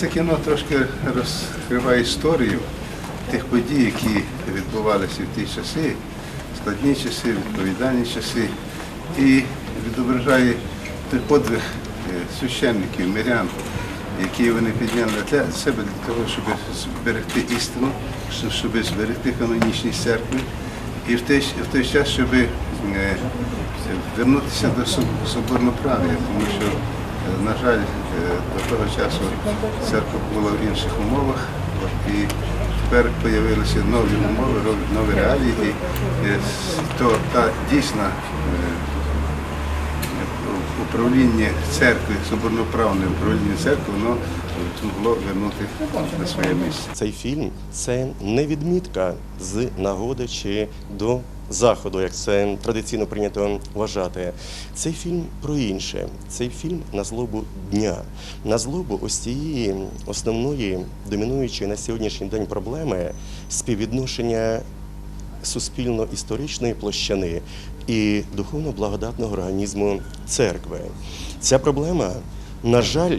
Це кіно трошки розкриває історію тих подій, які відбувалися в ті часи, складні часи, відповідальні часи, і відображає той подвиг е, священників, мирян, які вони підняли для себе для того, щоб зберегти істину, щоб- зберегти канонічність церкви, і в той, в той час, щоб е, вернутися до соб- соборноправ'я, тому що, на жаль, е, до того часу церква була в інших умовах, і тепер з'явилися нові умови, нові реалії, і е, то та дійсна е, управління церкви, соборноправне управління церкви, воно змогло вернути на своє місце. Цей фільм це не відмітка з нагоди чи до заходу, як це традиційно прийнято вважати. Цей фільм про інше. Цей фільм на злобу дня, на злобу ось цієї основної домінуючої на сьогоднішній день проблеми співвідношення суспільно-історичної площини і духовно-благодатного організму церкви. Ця проблема, на жаль,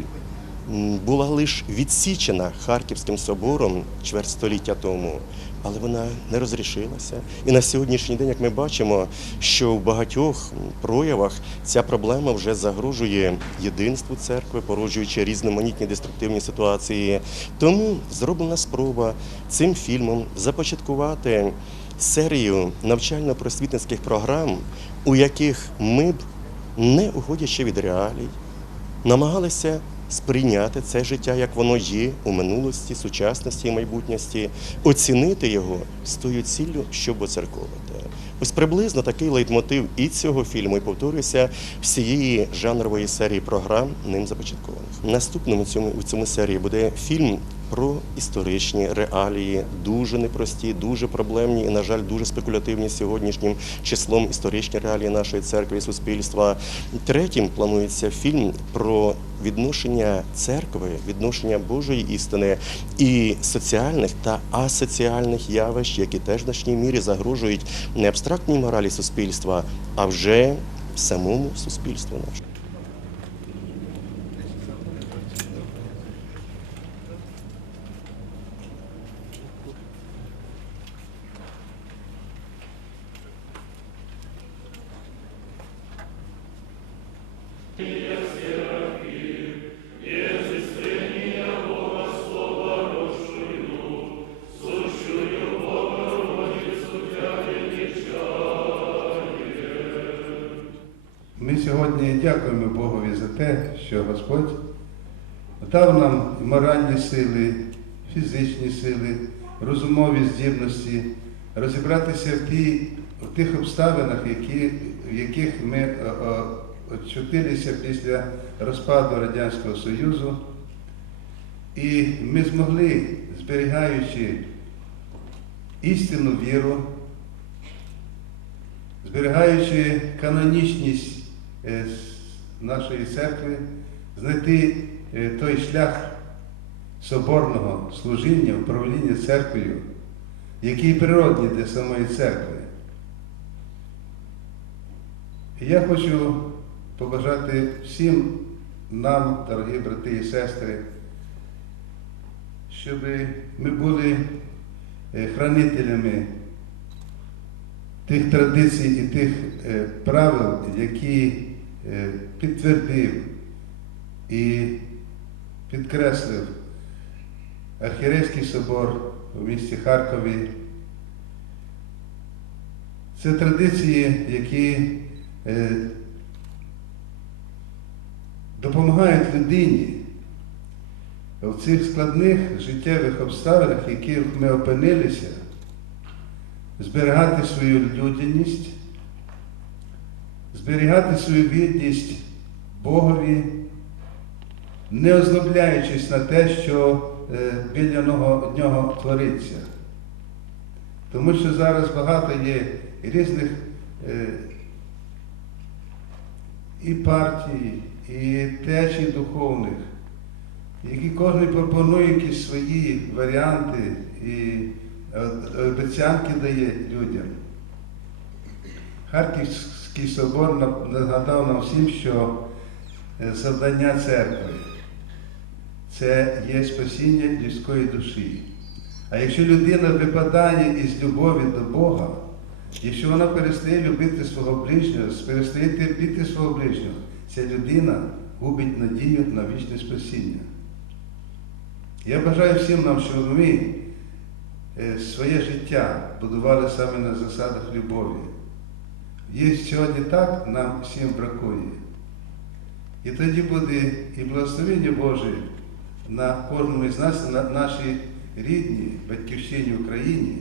була лише відсічена Харківським собором чверть століття тому, але вона не розрішилася. І на сьогоднішній день, як ми бачимо, що в багатьох проявах ця проблема вже загрожує єдинству церкви, породжуючи різноманітні деструктивні ситуації. Тому зроблена спроба цим фільмом започаткувати серію навчально-просвітницьких програм, у яких ми б, не уходячи від реалій, намагалися сприйняти це життя, як воно є у минулості, сучасності і майбутньості, оцінити його з тою ціллю, щоб оцерковити. Ось приблизно такий лейтмотив і цього фільму, і повторюся, всієї жанрової серії програм ним започаткованих. Наступному цьому у цьому серії буде фільм про історичні реалії, дуже непрості, дуже проблемні і, на жаль, дуже спекулятивні сьогоднішнім числом історичні реалії нашої церкви і суспільства. Третім планується фільм про відношення церкви, відношення Божої істини і соціальних та асоціальних явищ, які теж в значній мірі загрожують не абстрактній моралі суспільства, а вже самому суспільству нашому. Ми сьогодні дякуємо Богові за те, що Господь дав нам моральні сили, фізичні сили, розумові здібності розібратися в, ті, в тих обставинах, які, в яких ми е, е, очутилися після розпаду Радянського Союзу. І ми змогли, зберігаючи істинну віру, зберігаючи канонічність е, нашої церкви, знайти е, той шлях соборного служіння, управління церквою, який природний для самої церкви. Я хочу побажати всім нам, дорогі брати і сестри, щоб ми були е, хранителями тих традицій і тих е, правил, які е, підтвердив і підкреслив Архірейський собор у місті Харкові. Це традиції, які допомагають людині в цих складних життєвих обставинах, в яких ми опинилися, зберігати свою людяність, зберігати свою відність Богові, не озлобляючись на те, що е, біля нього, нього твориться. Тому що зараз багато є різних е, і партій, і течій духовних, які кожен пропонує якісь свої варіанти і е, обіцянки дає людям. Харківський собор нагадав нам всім, що е, завдання церкви це є спасіння людської душі. А якщо людина випадає із любові до Бога, якщо вона перестає любити свого ближнього, перестає терпіти свого ближнього, ця людина губить надію на вічне спасіння. Я бажаю всім нам, щоб ми е, своє життя будували саме на засадах любові. Є сьогодні так, нам всім бракує. І тоді буде і благословення Боже на кожному із нас, на нашій рідній батьківщині Україні.